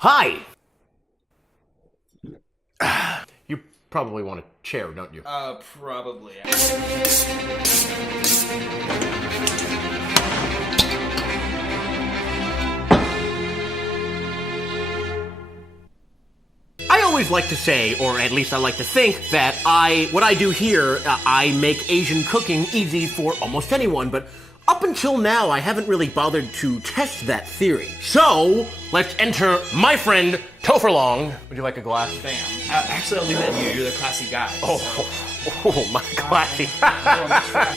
Hi! You probably want a chair, don't you? Probably. I always like to say, or at least I like to think, that what I do here, I make Asian cooking easy for almost anyone, but up until now, I haven't really bothered to test that theory. So, let's enter my friend, Topher Long. Would you like a glass? Bam. Actually, I'll leave that to you. You're the classy guy. Oh, my classy.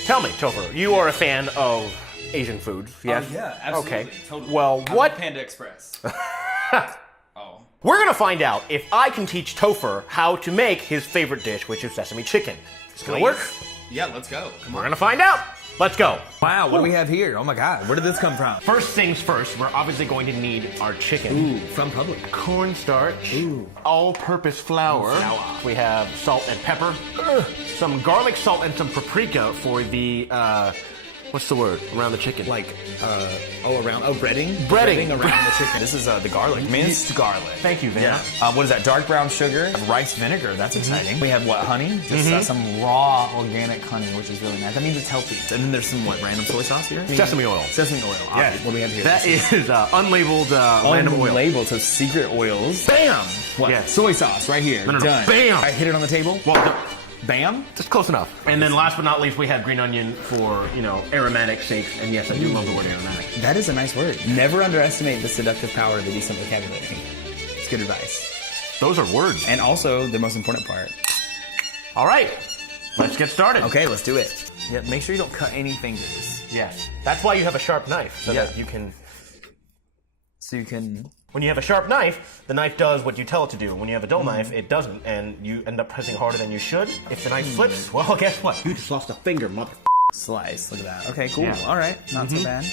Tell me, Topher, you are a fan of Asian foods, yes? Oh, yeah, absolutely. Okay. Totally. Well, I'm what? Panda Express. Oh. We're gonna find out if I can teach Topher how to make his favorite dish, which is sesame chicken. It's gonna work? Yeah, let's go. Come on. We're gonna find out. Let's go. Wow, what do we have here? Oh my god, where did this come from? First things first, we're obviously going to need our chicken. Ooh, from Publix. Cornstarch. Ooh. All-purpose flour. We have salt and pepper. Some garlic salt and some paprika for the, what's the word? Around the chicken. Like, breading? Breading. Around the chicken. This is the garlic, minced garlic. Thank you, Van. Yeah. What is that? Dark brown sugar, rice vinegar. That's exciting. We have what? Honey? Just some raw organic honey, which is really nice. That means it's healthy. And then there's some random soy sauce here. Sesame oil. Sesame oil. Yeah. What do we have here? That is unlabeled random oil. Unlabeled, so secret oils. Bam! What? Yeah. Soy sauce right here. No. Done. Bam! I hit it on the table. Well, no. Bam. Just close enough. And then last but not least, we have green onion for, aromatic sakes. And yes, I do love the word aromatic. That is a nice word. Never underestimate the seductive power of a decent vocabulary. It's good advice. Those are words. And also, the most important part. All right, let's get started. Okay, let's do it. Yeah, make sure you don't cut any fingers. Yes. That's why you have a sharp knife, so that you can... So you can... When you have a sharp knife, the knife does what you tell it to do. When you have a dull knife, it doesn't, and you end up pressing harder than you should. If the knife flips, well, guess what? You just lost a finger, mother... Slice. Look at that. Okay, cool. Yeah. All right. Not so bad.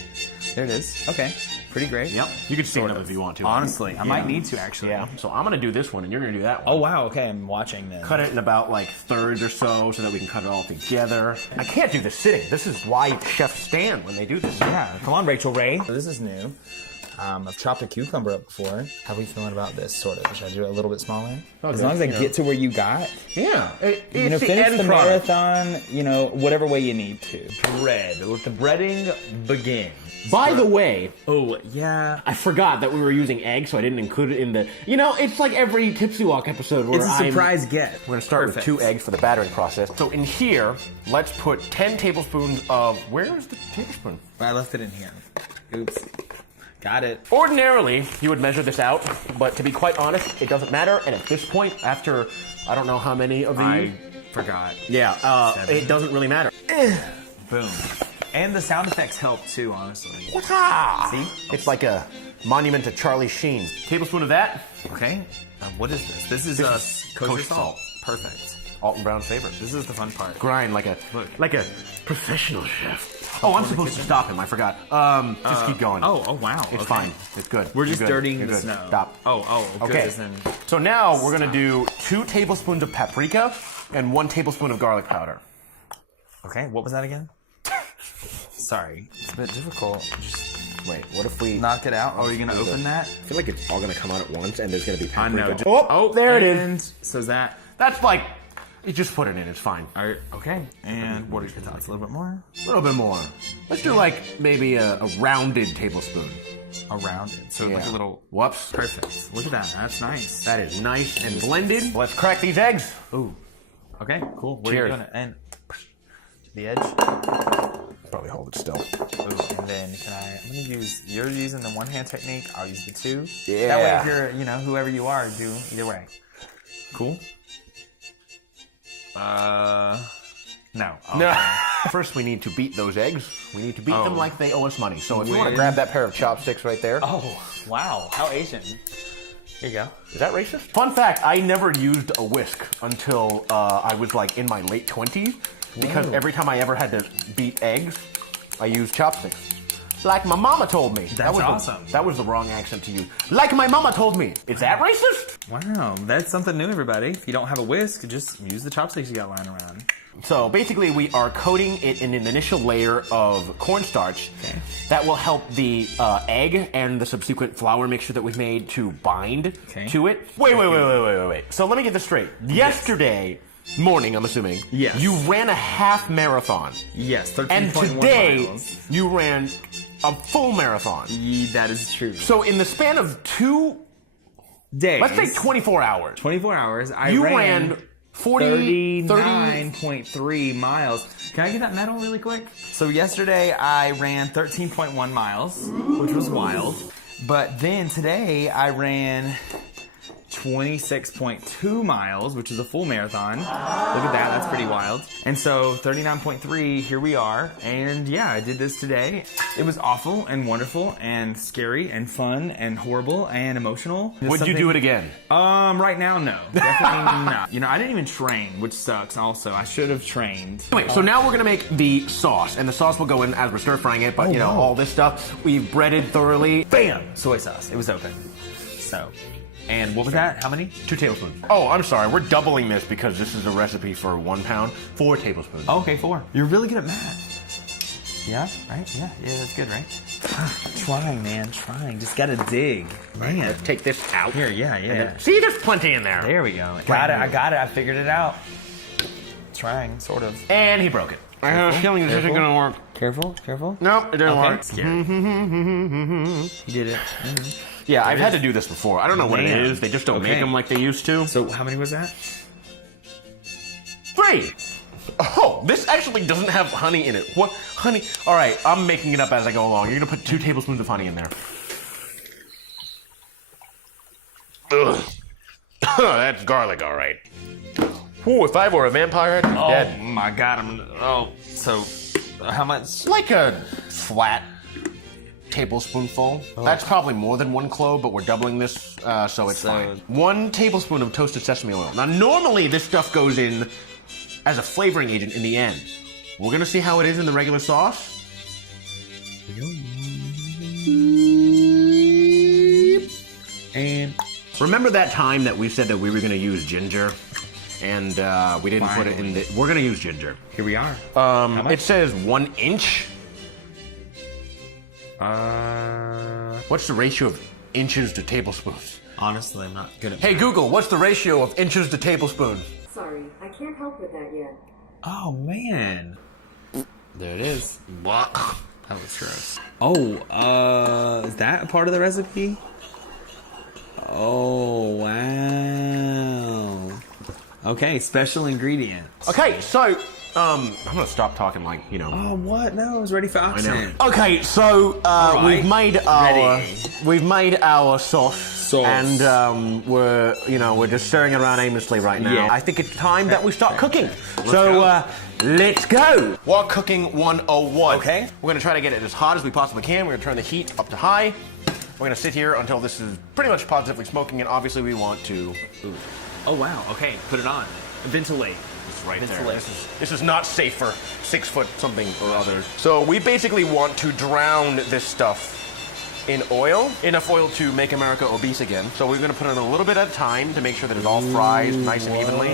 There it is. Okay. Pretty great. Yep. You could stand up if you want to. Honestly, I might need to, actually. Yeah. So I'm going to do this one, and you're going to do that one. Oh, wow. Okay, I'm watching then. Cut it in about, thirds or so that we can cut it all together. I can't do this sitting. This is why chefs stand when they do this. Yeah. Come on, Rachel Ray. So this is new. I've chopped a cucumber up before. How are we feeling about this, sort of? Should I do it a little bit smaller? Okay. As long as I get to where you got. Yeah. Finish the marathon, whatever way you need to. Bread. Let the breading begin. By the way, yeah, I forgot that we were using eggs, so I didn't include it in the... it's like every Tipsy Walk episode where it's a surprise get. We're going to start with 2 eggs for the battering process. So in here, let's put 10 tablespoons of... Where is the tablespoon? I left it in here. Oops. Got it. Ordinarily, you would measure this out, but to be quite honest, it doesn't matter. And at this point, after I don't know how many of these... I forgot. Yeah, it doesn't really matter. Boom. And the sound effects help too, honestly. See? It's like a monument to Charlie Sheen. Tablespoon of that. Okay. What is this? This is kosher salt. Perfect. Alton Brown's favorite. This is the fun part. Grind like a professional chef. Oh, I'm supposed to stop him. I forgot. Just keep going. Oh, wow. It's fine. It's good. We're just dirtying You're the good. snow. Stop. Okay. Good. So now we're gonna do 2 tablespoons of paprika and 1 tablespoon of garlic powder. Okay. What was that again? Sorry. It's a bit difficult. Just wait. What if we knock it out? Are you gonna open that? I feel like it's all gonna come out at once, and there's gonna be I paprika. know. There it is. So is that? That's like. You just put it in. It's fine. All right, okay. And what are your thoughts? A little bit more? A little bit more. Let's do maybe a rounded tablespoon. A rounded. So like a little... Whoops. Perfect. Look at that. That's nice. That is nice and blended. Let's crack these eggs. Ooh. Okay, cool. Where Cheers. are you doing it? And to the edge. Probably hold it still. Ooh, and then I'm gonna use, you're using the one-hand technique, I'll use the 2. Yeah. That way if you're, whoever you are, do either way. Cool. No. Okay. No. First, we need to beat those eggs. We need to beat them like they owe us money. So if you want to grab that pair of chopsticks right there. Oh, wow. How Asian. Here you go. Is that racist? Fun fact, I never used a whisk until I was in my late 20s because every time I ever had to beat eggs, I used chopsticks. Like my mama told me. That's awesome. That was the wrong accent to use. Like my mama told me. Is that racist? Wow, that's something new, everybody. If you don't have a whisk, just use the chopsticks you got lying around. So basically, we are coating it in an initial layer of cornstarch. Okay. That will help the egg and the subsequent flour mixture that we've made to bind to it. Wait. So let me get this straight. Yesterday morning, I'm assuming. Yes. You ran a half marathon. Yes, 13.1 And today, miles. you ran a full marathon. That is true. So in the span of 2 days. let's say 24 hours. 24 hours. You ran 39.3 miles. Can I get that medal really quick? So yesterday I ran 13.1 miles, which was wild. But then today I ran 26.2 miles, which is a full marathon. Look at that, that's pretty wild. And so 39.3, here we are. And yeah, I did this today. It was awful and wonderful and scary and fun and horrible and emotional. Would you do it again? Right now, no. Definitely not. You know, I didn't even train, which sucks also. I should have trained. Wait, so now we're gonna make the sauce, and the sauce will go in as we're stir frying it, but you know, all this stuff, we've breaded thoroughly. Bam! Soy sauce, it was open. So. And what was that? How many? 2 tablespoons. Oh, I'm sorry. We're doubling this because this is a recipe for 1 pound. 4 tablespoons. Oh, okay, 4. You're really good at math. Yeah, right? Yeah, that's good, right? Trying, man, trying. Just gotta dig. Man. Let's take this out. Here, yeah. See, there's plenty in there. There we go. Got it, I got it. I figured it out. Trying, sort of. And he broke it. I have a feeling this isn't gonna work. Careful. Nope, it didn't work. Scary. He did it. Yeah, I've had to do this before. I don't know what it Man. is. They just don't make them like they used to. So how many was that? 3. Oh, this actually doesn't have honey in it. What? Honey? All right, I'm making it up as I go along. You're gonna put 2 tablespoons of honey in there. Ugh. That's garlic, all right. Ooh, if I were a vampire, I'd be dead. Oh my God, so how much? Like a flat tablespoonful. That's probably more than 1 clove, but we're doubling this, so it's fine. 1 tablespoon of toasted sesame oil. Now, normally this stuff goes in as a flavoring agent in the end. We're gonna see how it is in the regular sauce. And remember that time that we said that we were gonna use ginger? And we didn't put it in the... We're gonna use ginger. Here we are. It says 1 inch. What's the ratio of inches to tablespoons? Honestly, I'm not good at. Hey Google, what's the ratio of inches to tablespoons? Sorry, I can't help with that yet. Oh man. There it is. What? That was gross. Oh, is that a part of the recipe? Oh wow. Okay, special ingredients. Okay, so I'm gonna stop talking like, you know. Oh what? No, I was ready for accent. Okay, so right. we've made our sauce. And we're just stirring it around aimlessly right now. Yeah. I think it's time that we start cooking. Let's go. While cooking 101. Okay. We're gonna try to get it as hot as we possibly can. We're gonna turn the heat up to high. We're gonna sit here until this is pretty much positively smoking, and obviously we want to. Ooh. Oh wow. Okay, put it on. Ventilate. It's right there. Ventilate. This is not safe for 6 foot something or other. So we basically want to drown this stuff in oil, enough oil to make America obese again. So we're gonna put it in a little bit at a time to make sure that it all fries nice and evenly.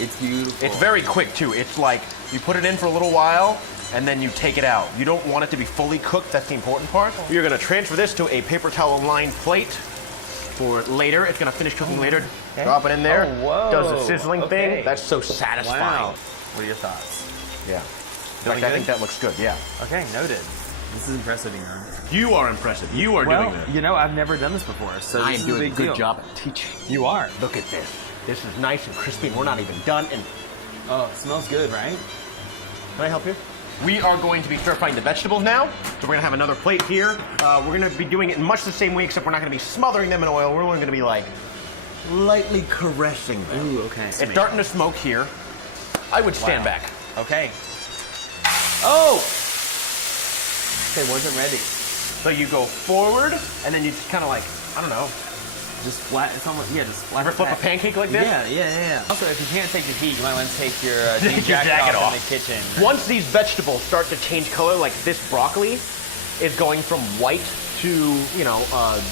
It's beautiful. It's very quick too. It's like you put it in for a little while and then you take it out. You don't want it to be fully cooked, that's the important part. You're gonna transfer this to a paper towel lined plate for later. It's gonna finish cooking later. Okay. Drop it in there. Oh, whoa. Does the sizzling Okay. thing. That's so satisfying. Wow. What are your thoughts? Yeah. In fact, I think that looks good, yeah. Okay, noted. This is impressive, Aaron. You are impressive. You are doing this. You know, I've never done this before, so I this am is doing a a big good deal. job at teaching. You are. Look at this. This is nice and crispy, and we're not even done. And Oh, it smells good, right? can I help you? We are going to be stir frying the vegetables now. So we're gonna have another plate here. We're gonna be doing it in much the same way, except we're not gonna be smothering them in oil. We're only gonna be like lightly caressing them. Ooh, okay. It's starting to smoke here. I would stand Wow. back. Okay. Oh! Okay, wasn't ready. So you go forward, and then you just kind of like, I don't know. Just flat, it's almost, yeah, just flat. Ever flip a pancake like this? Yeah. Also, if you can't take the heat, you might want to take your Take your jacket off off. in the kitchen. Once these vegetables start to change color, like this broccoli is going from white to, you know,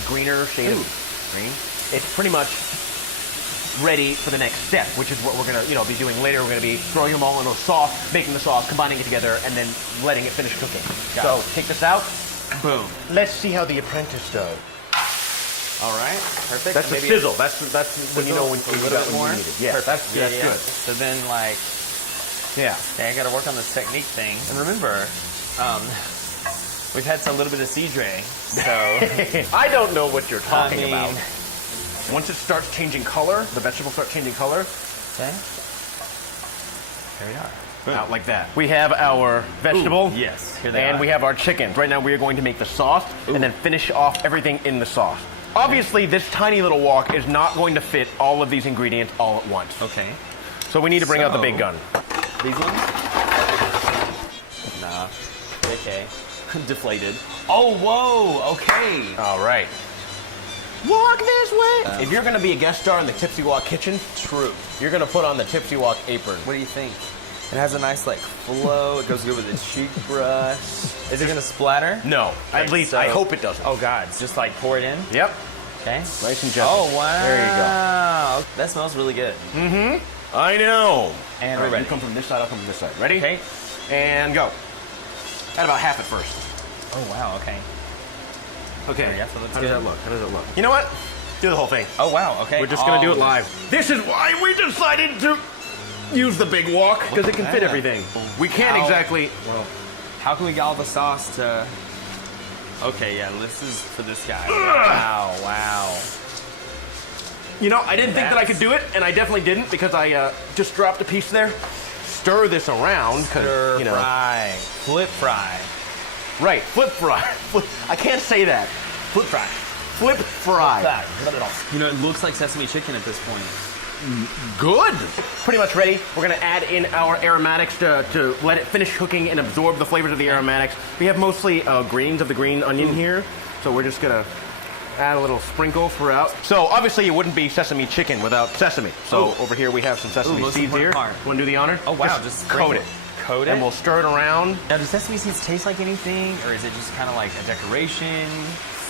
greener shade of green. It's pretty much ready for the next step, which is what we're gonna, be doing later. We're gonna be throwing them all into a sauce, making the sauce, combining it together, and then letting it finish cooking. So take this out. Boom. Let's see how the apprentice does. All right, perfect. That's Maybe a sizzle. That's when you know when a little bit more. You need it. Yeah, Perfect. that's yeah. good. So then, like, Yeah. I got to work on this technique thing. And remember, we've had a little bit of Cidre, so I don't know what you're talking I mean- about. Once it starts changing color, the vegetables start changing color. okay. There we are. Out like that. We have our vegetable. Ooh, yes, here they and are. we have our chickens. Right now we are going to make the sauce and then finish off everything in the sauce. Obviously, this tiny little wok is not going to fit all of these ingredients all at once. Okay. So we need to bring out the big So- gun. These ones? Nah. Okay. Deflated. Oh, whoa. Okay. All right. Walk this way. If you're going to be a guest star in the Tipsy Wok kitchen, True. you're going to put on the Tipsy Wok apron. What do you think? It has a nice like flow. It goes good with the cheek brush. Is it gonna splatter? No. At Like least so. I hope it doesn't. Oh God! Just like pour it in. Yep. Okay. Nice and gentle. Oh wow! There you go. That smells really good. I know. And All we're right, ready. you come from this side, I'll come from this side. Ready? Okay. And go. Add about half at first. Oh wow. Okay. Okay. Yeah, so let's How do does it. that look? How does it look? You know what? Do the whole thing. Oh wow. Okay. We're just gonna do it Oh. live. This is why we decided to use the big wok, because it can fit that. everything. We can't Ow. exactly. Well, How can we get all the sauce to? Okay. Yeah. This is for this guy. Wow. Wow. I didn't think that I could do it, and I definitely didn't because I just dropped a piece there. Stir this around, Stir because fry. Flip fry. Right, flip fry. I can't say that. Flip fry. Flip fry. It looks like sesame chicken at this point. Good. Pretty much ready. We're gonna add in our aromatics to let it finish cooking and absorb the flavors of the aromatics. We have mostly greens of the green onion here, so we're just gonna add a little sprinkle throughout. So obviously it wouldn't be sesame chicken without sesame. So over here we have some sesame most seeds here. important part. Want to do the honor? Oh wow! Just coat it. Coat it. And we'll stir it around. Now, does sesame seeds taste like anything, or is it just kind of like a decoration?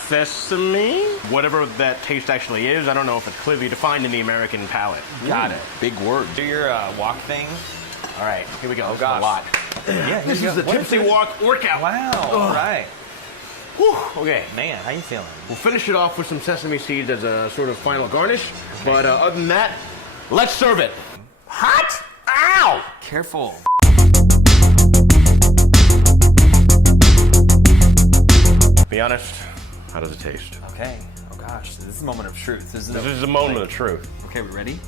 Sesame? Whatever that taste actually is, I don't know if it's clearly defined in the American palate. Got it. Big word. Do your wok thing. All right, here we go. Oh, This is gosh. a lot. Yeah, This is the Tipsy Wok workout. Wow. All right. Whew. Okay, Man, how you feeling? we'll finish it off with some sesame seeds as a sort of final garnish. But other than that, let's serve it. Hot? Ow! Careful. Be honest, how does it taste? Okay. Oh gosh, this is a moment of truth. This This is a moment of truth. Okay, we ready?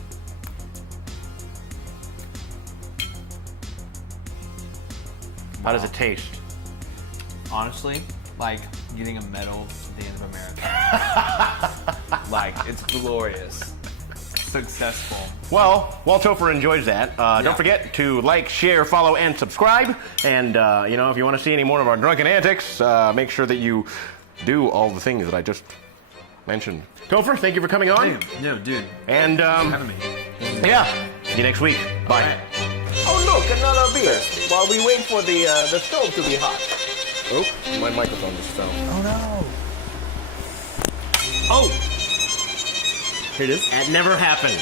How does it taste? Honestly, like getting a medal at the end of a marathon. Like, it's glorious. Successful. Well, while Topher enjoys that, don't forget to like, share, follow, and subscribe. And, if you want to see any more of our drunken antics, make sure that you do all the things that I just mentioned. Topher, thank you for coming on. No, dude. And, Kind of me. yeah, see you next week. Bye. Alright. Oh, look, another beer. While we wait for the stove to be hot. Oh, my microphone just fell. Oh no. Oh, Here it is. that never happened.